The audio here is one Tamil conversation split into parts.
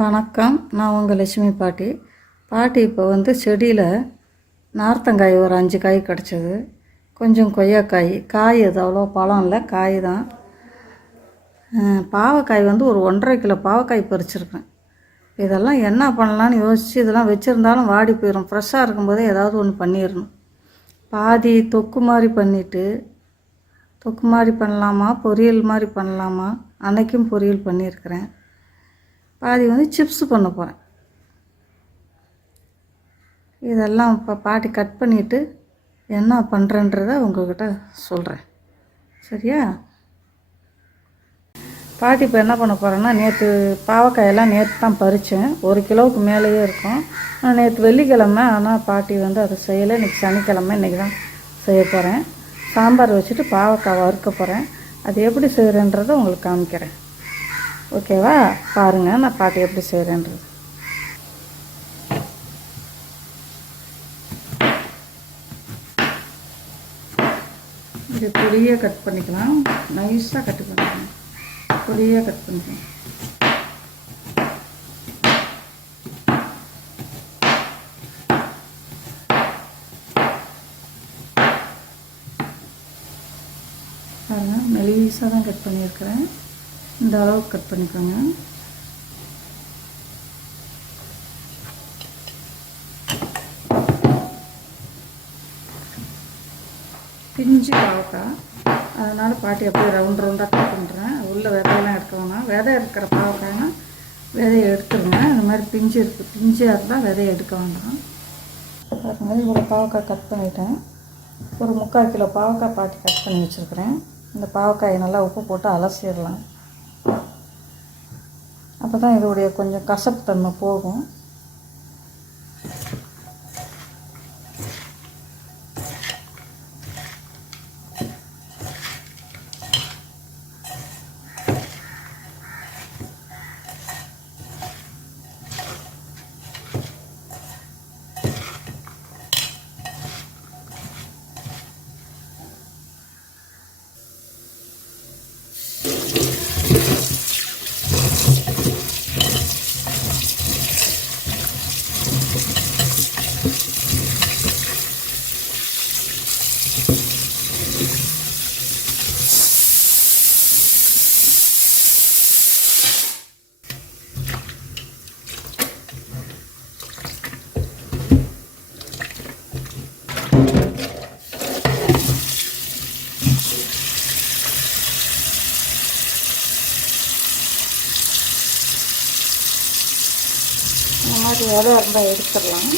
வணக்கம். நான் உங்கள் லட்சுமி பாட்டி. பாட்டி இப்போ வந்து செடியில் நார்த்தங்காய் ஒரு அஞ்சு காய் கிடச்சிது. கொஞ்சம் கொய்யாக்காய். காய் அது அவ்வளோ பழம் இல்லை காய் தான். பாவக்காய் வந்து ஒரு ஒன்றரை கிலோ பாவக்காய் பறிச்சிருக்கேன். இதெல்லாம் என்ன பண்ணலான்னு யோசித்து இதெல்லாம் வச்சுருந்தாலும் வாடி போயிடும் ஃப்ரெஷ்ஷாக இருக்கும்போதே ஏதாவது ஒன்று பண்ணிடணும் பாதி தொக்கு மாதிரி பண்ணிவிட்டு தொக்கு மாதிரி பண்ணலாமா? பொரியல் மாதிரி பண்ணலாமா? அன்றைக்கும் பொரியல் பண்ணியிருக்கிறேன் பாதி வந்து சிப்ஸ் பண்ண போகிறேன் இதெல்லாம் இப்போ பாட்டி கட் பண்ணிவிட்டு என்ன பண்ணுறேன்றத உங்கள்கிட்ட சொல்கிறேன் சரியா? பாட்டி இப்போ என்ன பண்ண போகிறேன்னா நேற்று பாவக்காயெல்லாம் நேற்று தான் பறித்தேன் ஒரு கிலோவுக்கு மேலேயே இருக்கும். ஆனால் நேற்று வெள்ளிக்கிழமை ஆனால் பாட்டி வந்து அதை செய்யலை. இன்றைக்கி சனிக்கிழமை இன்றைக்கி தான் செய்ய போகிறேன் சாம்பார் வச்சுட்டு பாவக்காய் வறுக்க போகிறேன் அது எப்படி செய்கிறேன்றதை உங்களுக்கு காமிக்கிறேன். ஓகேவா? பாருங்கள் நான் பார்த்து எப்படி செய்கிறேன்றது இது பொடியாக கட் பண்ணிக்கலாம். நைஸாக கட் பண்ணிக்கலாம். பொடியாக கட் பண்ணிக்கலாம். பாருங்கள் மெலிசாக தான் கட் பண்ணியிருக்கிறேன். இந்த அளவுக்கு கட் பண்ணிக்கோங்க. பிஞ்சு பாவக்காய். அதனால் பாட்டி அப்படியே ரவுண்ட் ரவுண்டாக கட் பண்ணுறேன் உள்ள விதையெல்லாம் எடுக்க வேணாம். விதை இருக்கிற பாவக்காய்னா விதையை எடுத்துருங்க. இந்த மாதிரி பிஞ்சு இருக்குது பிஞ்சாக இருந்தால் விதையை எடுக்க வேண்டாம் பாருங்க இவ்வளோ பாவக்காய் கட் பண்ணிட்டேன். ஒரு முக்கால் கிலோ பாவக்காய் பாட்டி கட் பண்ணி வச்சுருக்கிறேன். இந்த பாவக்காயை நல்லா உப்பு போட்டு அலசிடலாம். அப்போ தான் இதோடைய கொஞ்சம் கசப்பு தன்மை போகும். இந்த இருந்தால் எடுத்துடலாம்.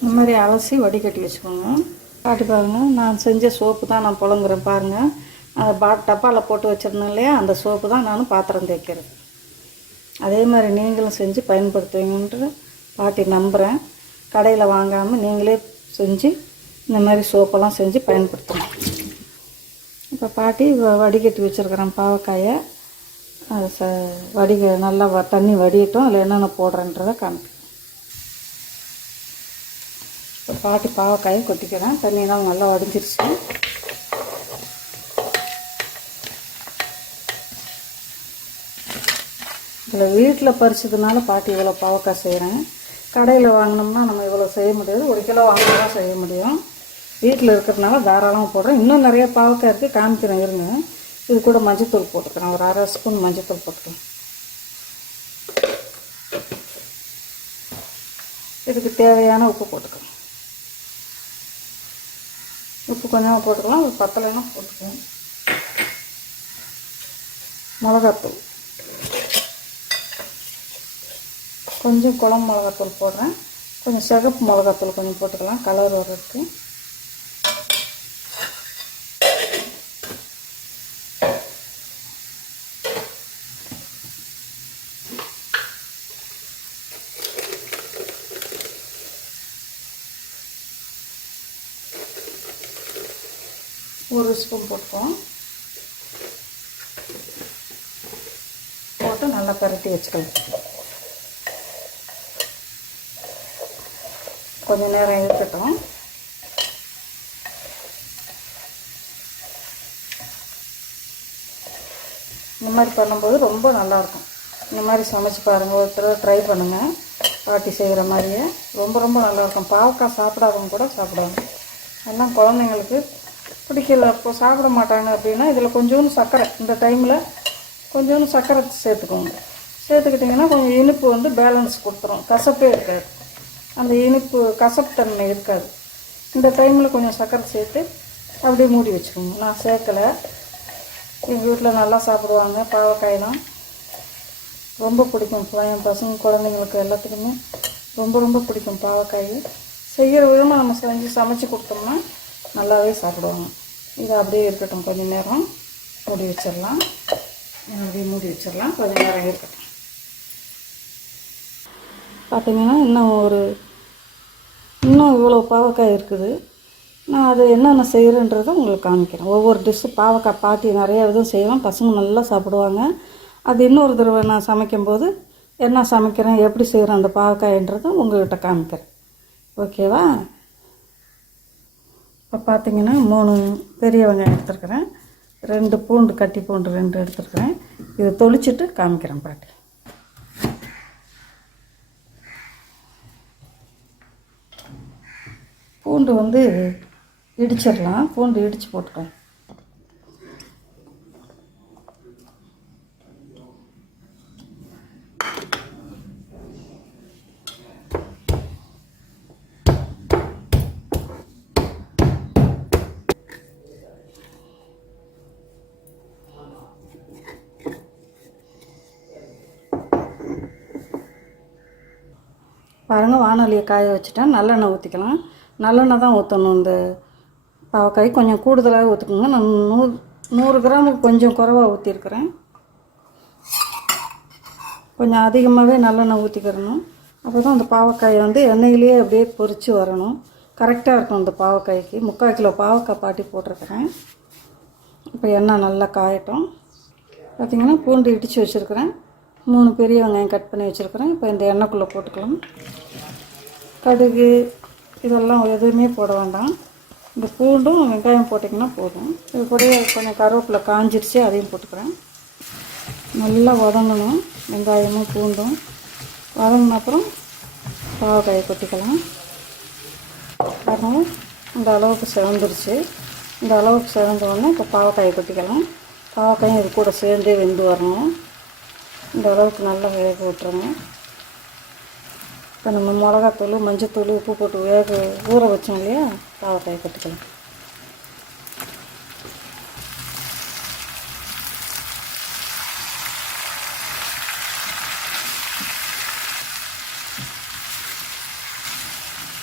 இந்த மாதிரி அலசி வடிகட்டி வச்சுக்கோங்க. பாட்டு பாருங்கள் நான் செஞ்ச சோப்பு தான் நான் புழங்குறேன் பாருங்கள் அந்த பா டப்பாவில் போட்டு வச்சுருந்தேன் இல்லையா? அந்த சோப்பு தான் நான் பாத்திரம் தேய்க்கிறது. அதே மாதிரி நீங்களும் செஞ்சு பயன்படுத்துவீங்கன்ற பாட்டி நம்புகிறேன் கடையில் வாங்காமல் நீங்களே செஞ்சு இந்த மாதிரி சோப்பெல்லாம் செஞ்சு பயன்படுத்தணும். இப்போ பாட்டி வ- வடிகட்டி வச்சுருக்கிறேன் பாவக்காயை. அது ச வடிக நல்லா வ தண்ணி வடியட்டும் அதில் என்னென்ன போடுறேன்றதை காமிப்பேன். இப்போ பாட்டி பாவக்காயை கொட்டிக்கிறேன். தண்ணியெல்லாம் நல்லா வடிஞ்சிருச்சு. இதில் வீட்டில் பறிச்சதுனால பாட்டி இவ்வளோ பாவக்காய் செய்கிறேன் கடையில் வாங்கினோம்னா நம்ம இவ்வளோ செய்ய முடியாது. ஒரு கிலோ வாங்கினா தான் செய்ய முடியும். வீட்டில் இருக்கிறதுனால தாராளமாக போடுறேன். இன்னும் நிறைய பாவக்காய் இருக்குது காமிக்கிறேன் இருங்க. இது கூட மஞ்சத்தூள் போட்டுக்கிறேன். ஒரு அரை ஸ்பூன் மஞ்சத்தூள் போட்டுக்கிறேன். இதுக்கு தேவையான உப்பு போட்டுக்கிறேன். உப்பு கொஞ்சமாக போட்டுக்கலாம். ஒரு பத்தலைன்னா போட்டுக்கலாம். மிளகாத்தூள். கொஞ்சம் குளம் மிளகாத்தூள் போடுறேன். கொஞ்சம் சிகப்பு மிளகாத்தூள் கொஞ்சம் போட்டுக்கலாம். கலர் வர்றதுக்கு ஒரு ஸ்பூன் போட்டுப்போம் போட்டு நல்லா பரட்டி வச்சுக்கலாம். கொஞ்சம் நேரம் இருக்கட்டும் இந்த மாதிரி பண்ணும்போது ரொம்ப நல்லாயிருக்கும். இந்த மாதிரி சமைச்சு பாருங்கள் ஒருத்தர் ட்ரை பண்ணுங்கள் பாட்டி செய்கிற மாதிரியே ரொம்ப ரொம்ப நல்லாயிருக்கும். பாவக்காய் சாப்பிடாதவங்க கூட சாப்பிடுவாங்க எல்லாம் குழந்தைங்களுக்கு பிடிக்கல இப்போ சாப்பிட மாட்டாங்க அப்படின்னா இதில் கொஞ்சோண்டு சர்க்கரை. இந்த டைமில் கொஞ்சோண்டு சர்க்கரை சேர்த்துக்கோங்க. சேர்த்துக்கிட்டிங்கன்னா கொஞ்சம் இனிப்பு வந்து பேலன்ஸ் கொடுத்துரும். கசப்பே இருக்காது. அந்த இனிப்பு கசப்பு தன்மை இருக்காது. இந்த டைமில் கொஞ்சம் சர்க்கரை சேர்த்து அப்படியே மூடி வச்சுக்கோங்க நான் சேர்க்கலை. எங்கள் வீட்டில் நல்லா சாப்பிடுவாங்க. பாவக்காயெலாம் ரொம்ப பிடிக்கும். என் பசங்க குழந்தைங்களுக்கு எல்லாத்துக்குமே ரொம்ப ரொம்ப பிடிக்கும் பாவக்காய். செய்கிற விதமாக நம்ம செஞ்சு சமைச்சு கொடுத்தோம்னா நல்லாவே சாப்பிடுவாங்க. இது அப்படியே இருக்கட்டும். கொஞ்சம் நேரம் மூடி வச்சிடலாம். அப்படியே மூடி வச்சிடலாம். கொஞ்சம் நேரம் இருக்கட்டும். பார்த்தீங்கன்னா இன்னும் ஒரு இன்னும் இவ்வளோ பாவக்காய் இருக்குது. நான் அது என்னென்ன செய்கிறேன்றதை உங்களுக்கு காமிக்கிறேன். ஒவ்வொரு டிஷ்ஷு பாவக்காய் பாட்டி நிறையா விதம் செய்வேன் பசங்க நல்லா சாப்பிடுவாங்க. அது இன்னொரு தடவை நான் சமைக்கும்போது என்ன சமைக்கிறேன் எப்படி செய்கிறேன் அந்த பாவக்காயன்றதை உங்கள்கிட்ட காமிக்கிறேன். ஓகேவா? இப்போ பார்த்தீங்கன்னா மூணு பெரிய வெங்காயம் எடுத்துருக்குறேன். ரெண்டு பூண்டு கட்டி பூண்டு ரெண்டு எடுத்துருக்குறேன். இதை தொளிச்சிட்டு காமிக்கிறேன் பாட்டி. பூண்டு வந்து இடிச்சிடலாம். பூண்டு இடித்து போட்டுக்கலாம். பாருங்கள் வானொலியை காய வச்சுட்டேன். நல்லெண்ணெய் ஊற்றிக்கலாம் நல்லெண்ணெய் தான் ஊற்றணும் இந்த பாவக்காய் கொஞ்சம் கூடுதலாக ஊற்றுக்குங்க நான் நூறு நூறு கிராமுக்கு கொஞ்சம் குறைவாக ஊற்றிருக்கிறேன் கொஞ்சம் அதிகமாகவே நல்லெண்ணெய் ஊற்றிக்கிறணும் அப்போ தான் அந்த பாவக்காயை வந்து எண்ணெயிலேயே அப்படியே பொரித்து வரணும். கரெக்டாக இருக்கும் அந்த பாவக்காய்க்கு. முக்கால் கிலோ பாவக்காய் பாட்டி போட்டிருக்கிறேன். இப்போ எண்ணெய் நல்லா காயட்டும். பார்த்திங்கன்னா பூண்டு இடித்து வச்சுருக்கிறேன். மூணு பெரிய வெங்காயம் கட் பண்ணி வச்சுருக்கிறேன். இப்போ இந்த எண்ணெய்க்குள்ளே போட்டுக்கலாம். கடுகு இதெல்லாம் எதுவுமே போட வேண்டாம். இந்த பூண்டும் வெங்காயம் போட்டிங்கன்னா போதும். இது கூட கொஞ்சம் கருவேப்பிலை காஞ்சிருச்சு அதையும் போட்டுக்கிறேன். நல்லா வதங்கணும். வெங்காயமும் பூண்டும். வதங்கின அப்புறம் பாவக்காயை கொட்டிக்கலாம். பாருங்கள் இந்த அளவுக்கு சிவந்துருச்சு. இந்த அளவுக்கு சிறந்தவொடனே இப்போ பாவக்காயை கொட்டிக்கலாம். பாவக்காயும் இது கூட சேர்ந்தே வெந்து வரணும். இந்த அளவுக்கு நல்லா வேக விட்டுருங்க இப்போ நம்ம மிளகாத்தூள் மஞ்சத்தூள் உப்பு போட்டு வேக ஊற வச்சோம் இல்லையா? பாவக்காயை கொட்டிக்கலாம்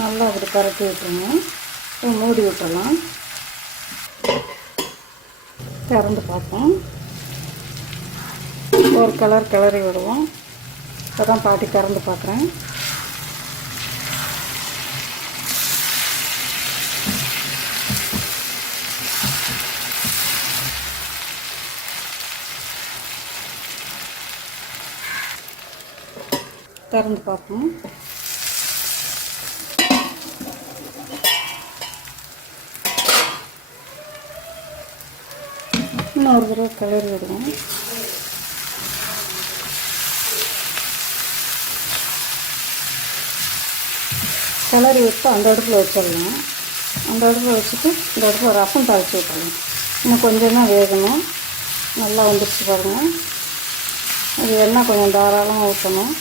நல்லா அப்படி பரட்டி விட்டுருங்க. இப்போ மூடி விட்டுறலாம். திறந்து பார்ப்போம். ஒரு கலர் கிளறி விடுவோம். இப்போ தான் பாட்டி திறந்து பார்க்குறேன். திறந்து பார்ப்போம். இன்னொரு தடவை கலர் விடுவோம். கிளறி விட்டு அந்த அடுப்பில் வச்சிடலாம். அந்த அடுப்பில் வச்சுட்டு இந்த அடுப்பில் ரசம் தாளித்து விட்டுறலாம் இன்னும் கொஞ்சம் தான் வேகணும். நல்லா வந்துருச்சு பாருங்கள் அது எண்ணெய் கொஞ்சம் தாராளமாக ஊற்றணும்.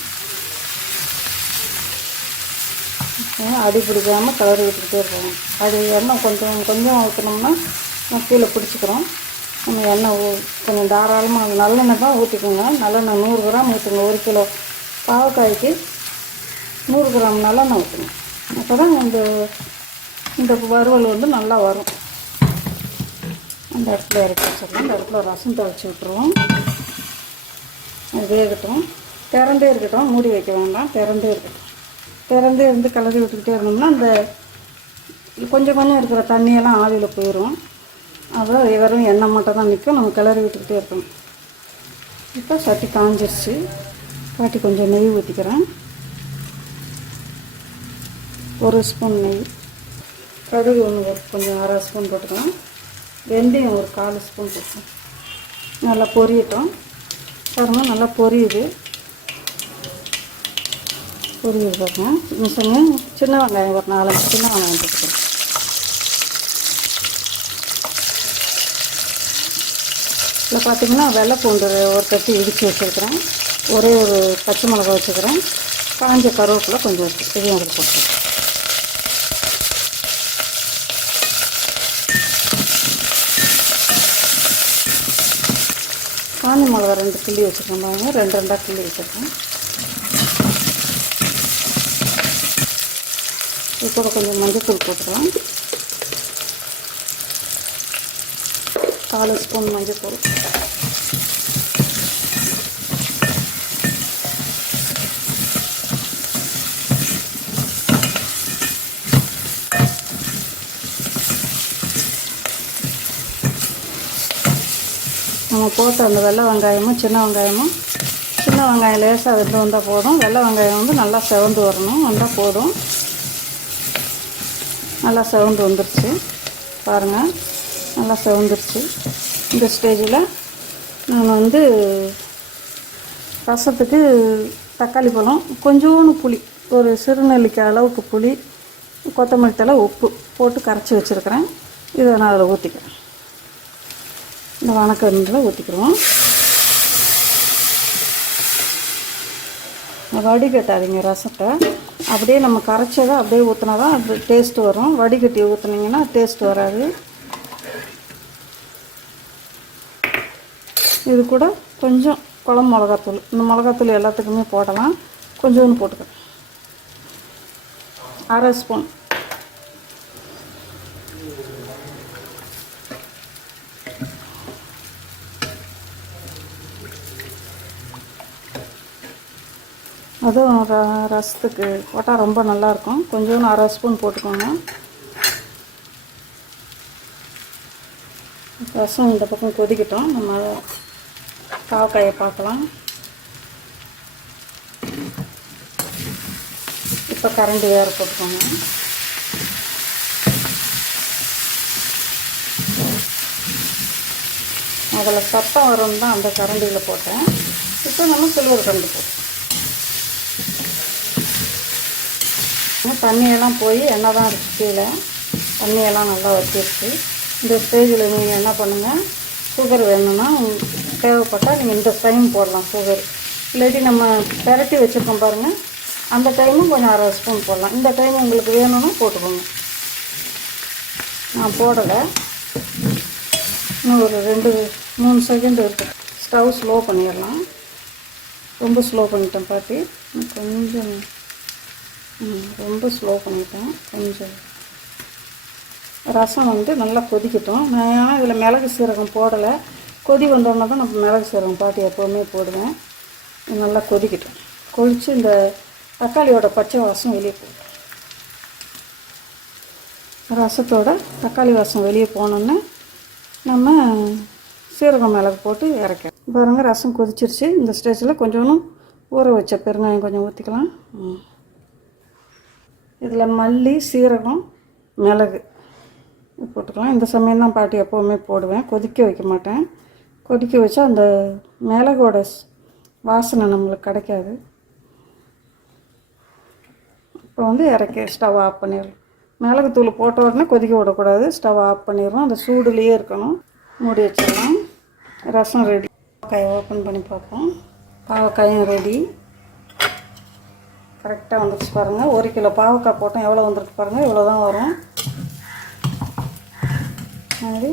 அடி பிடிக்காமல் கிளறி விட்டுக்கிட்டே இருக்கணும். அது எண்ணெய் கொஞ்சம் கொஞ்சம் ஊற்றினோம்னா கீழே பிடிச்சிக்கிறோம். நம்ம எண்ணெய் ஊ கொஞ்சம் தாராளமாக நல்லெண்ணெய் தான் ஊற்றிக்கோங்க நல்லெண்ணெய் நூறு கிராம் ஊற்றுங்க ஒரு கிலோ பாவக்காய்க்கு நூறு கிராம் நல்லெண்ணெய் ஊற்றணும் அப்போ தான் இந்த இந்த வறுவல் வந்து நல்லா வரும். அந்த இடத்துல இறக்கி வச்சிடலாம். அந்த இடத்துல ரசம் தொலைச்சி விட்ருவோம் அது வேகட்டும். திறந்தே இருக்கட்டும். மூடி வைக்க வேண்டாம். திறந்தே இருக்கட்டும். திறந்து இருந்து கிளறி விட்டுக்கிட்டே இருந்தோம்னா அந்த கொஞ்சம் கொஞ்சம் இருக்கிற தண்ணியெல்லாம் ஆவியில் போயிடும் அப்புறம் வெறும் எண்ணெய் மட்டும் தான் நிற்கும் நம்ம கிளறி விட்டுக்கிட்டே இருக்கணும். இப்போ சட்டி காஞ்சிருச்சு. பாட்டி கொஞ்சம் நெய் ஊற்றிக்கிறேன் ஒரு ஸ்பூன் நெய். கடுகு ஒன்று கொஞ்சம் அரை ஸ்பூன் போட்டுக்கலாம். வெந்தயம் ஒரு கால் ஸ்பூன் போட்டுக்கலாம். நல்லா பொரியட்டும். பாருங்கள் நல்லா பொரியுது. பொரியுது பாருங்க மிஷங்க சின்ன வெங்காயம் ஒரு நாலஞ்சு சின்ன வெங்காயம் போட்டுக்கலாம் இதில் பார்த்தீங்கன்னா வெள்ளை பூண்டு ஒரு தட்டி இடித்து வச்சுருக்கிறேன். ஒரே ஒரு பச்சை மிளகா வச்சுக்கிறேன். காஞ்ச கருவேப்பிலை கொஞ்சம் வச்சு இதையும் அதில் போட்டு காஞ்ச மிளகா ரெண்டு கிள்ளி வச்சுருக்கேன் பாருங்க. ரெண்டு ரெண்டாக கிள்ளி வச்சுருக்கேன். இது கூட கொஞ்சம் மஞ்சத்தூள் போட்டுக்கலாம். காலு ஸ்பூன் மஞ்சத்தூள். நம்ம போட்ட அந்த வெள்ளை வெங்காயமும் சின்ன வெங்காயமும் சின்ன வெங்காயம் லேசாக வெந்து வந்தால் போதும். வெள்ளை வெங்காயம் வந்து நல்லா செவந்து வரணும். வந்தால் போதும். நல்லா சவுண்டு வந்துருச்சு. பாருங்கள் நல்லா சவுந்துருச்சு. இந்த ஸ்டேஜில் நான் வந்து ரசத்துக்கு தக்காளி பழம் கொஞ்சோண்டு புளி ஒரு சிறுநெல்லிக்காய் அளவுக்கு புளி கொத்தமல்லி தழை உப்பு போட்டு கரைச்சி வச்சுருக்கிறேன். இதை நான் அதில் ஊற்றிக்கிறேன் இந்த வணக்கத்தில் ஊற்றிக்கிறோம் வடிகட்டாதீங்க ரசத்தை. அப்படியே நம்ம கரைச்சதை அப்படியே ஊற்றினா தான் அது டேஸ்ட்டு வரும். வடிகட்டி ஊற்றுனீங்கன்னா டேஸ்ட் வராது. இது கூட கொஞ்சம் குழம்பு மிளகாத்தூள். இந்த மிளகாத்தூள் எல்லாத்துக்குமே போடலாம். கொஞ்சோண்டு போட்டுக்கிறேன் அரை ஸ்பூன். அதுவும் ர ரசத்துக்கு போட்டால் ரொம்ப நல்லாயிருக்கும். கொஞ்சம் அரை ஸ்பூன் போட்டுக்கோங்க. ரசம் இந்த பக்கம் கொதிக்கட்டும். நம்ம பாவக்காயை பார்க்கலாம். இப்போ கரண்டி வேறு போட்டுக்கோங்க. அதில் சத்தம் வரும்னு தான் அந்த கரண்டியில் போட்டேன். இப்போ நம்ம சில்வர் கரண்டி போட்டோம் தண்ணியெல்லாம் போய் எண்ணெய் தான் இருக்கு கீழே. தண்ணியெல்லாம் நல்லா வச்சிருச்சு இந்த ஸ்டேஜில் நீங்கள் என்ன பண்ணுங்கள் சுகர் வேணும்னா தேவைப்பட்டால் நீங்கள் இந்த டைம் போடலாம் சுகர் இல்லாட்டி நம்ம பெரட்டி வச்சுருக்கோம் பாருங்கள் அந்த டைமும் கொஞ்சம் அரை ஸ்பூன் போடலாம். இந்த டைம் உங்களுக்கு வேணும்னா போட்டுக்கோங்க. நான் போடலை. இன்னும் ஒரு ரெண்டு மூணு செகண்ட் இருக்கு. ஸ்டவ் ஸ்லோ பண்ணிடலாம். ரொம்ப ஸ்லோ பண்ணிட்டேன் பாட்டி. கொஞ்சம் ரொம்ப ஸ்லோ பண்ணிட்டேன். கொஞ்சம் ரசம் வந்து நல்லா கொதிக்கட்டும். நான் ஏன்னா இதில் மிளகு சீரகம் போடலை. கொதி வந்தோடனே தான் நம்ம மிளகு சீரகம் பாட்டி எப்போவுமே போடுவேன். நல்லா கொதிக்கட்டும். கொதித்து இந்த தக்காளியோட பச்சை வாசம் வெளியே போகும் ரசத்தோட தக்காளி வாசம் வெளியே போனோன்னே நம்ம சீரகம் மிளகு போட்டு இறக்கலாம் பாருங்கள் ரசம் கொதிச்சிருச்சு. இந்த ஸ்டேஜில் கொஞ்சம் ஊற வச்ச பெருங்காயம் கொஞ்சம் ஊற்றிக்கலாம் ம். இதில் மல்லி சீரகம் மிளகு போட்டுக்கலாம். இந்த சமயம் தான் பாட்டி எப்போவுமே போடுவேன். கொதிக்க வைக்க மாட்டேன். கொதிக்க வச்சா அந்த மிளகோட வாசனை நம்மளுக்கு கிடைக்காது. இப்போ வந்து இறக்கி ஸ்டவ் ஆஃப் பண்ணிடுறோம் மிளகுத்தூள் போட்ட உடனே கொதிக்க விடக்கூடாது. ஸ்டவ் ஆஃப் பண்ணிடுறோம் அந்த சூடுலேயே இருக்கணும். மூடி வச்சிடலாம். ரசம் ரெடி. பாவக்காயை ஓப்பன் பண்ணி பார்ப்போம். பாவக்காயும் ரெடி. கரெக்டாக வந்துருச்சு பாருங்கள் ஒரு கிலோ பாவக்காய் போட்டோம். எவ்வளோ வந்திருக்கு பாருங்கள் இவ்வளோ தான் வரும். மாதிரி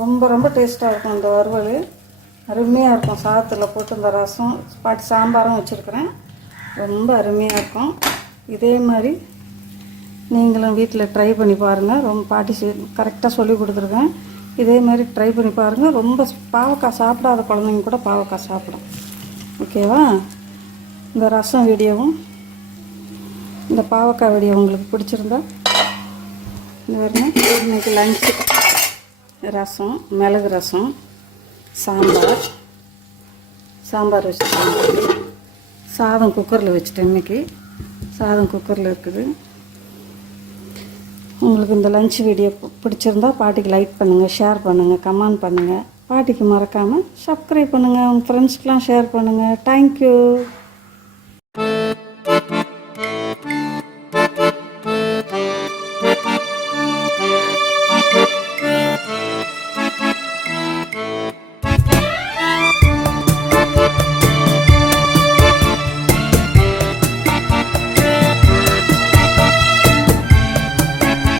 ரொம்ப ரொம்ப டேஸ்ட்டாக இருக்கும் இந்த வறுவல். அருமையாக இருக்கும். சாதத்தில் போட்டு இந்த ரசம் பாட்டி சாம்பாரும் வச்சுருக்குறேன். ரொம்ப அருமையாக இருக்கும். இதே மாதிரி நீங்களும் வீட்டில் ட்ரை பண்ணி பாருங்கள் ரொம்ப பாட்டி கரெக்டாக சொல்லி கொடுத்துருக்கேன். இதே மாதிரி ட்ரை பண்ணி பாருங்கள் ரொம்ப பாவக்காய் சாப்பிடாத குழந்தைங்க கூட பாவக்காய் சாப்பிடும். ஓகேவா இந்த ரசம் வீடியோவும் இந்த பாவக்காய் வீடியோ உங்களுக்கு பிடிச்சிருந்தா? இந்த பாருங்க இன்னைக்கு லஞ்சு ரசம் மிளகு ரசம் சாம்பார். சாம்பார் வச்சுட்டேன். சாதம் குக்கரில் வச்சுட்டேன் இன்னைக்கு. சாதம் குக்கரில் இருக்குது. உங்களுக்கு இந்த லஞ்ச் வீடியோ பிடிச்சிருந்தா பாட்டிக்கு லைக் பண்ணுங்கள் ஷேர் பண்ணுங்கள் கமெண்ட் பண்ணுங்கள் பாட்டிக்கு மறக்காமல் சப்ஸ்கிரைப் பண்ணுங்கள் உங்கள் ஃப்ரெண்ட்ஸ்க்கெலாம் ஷேர் பண்ணுங்கள் தேங்க்யூ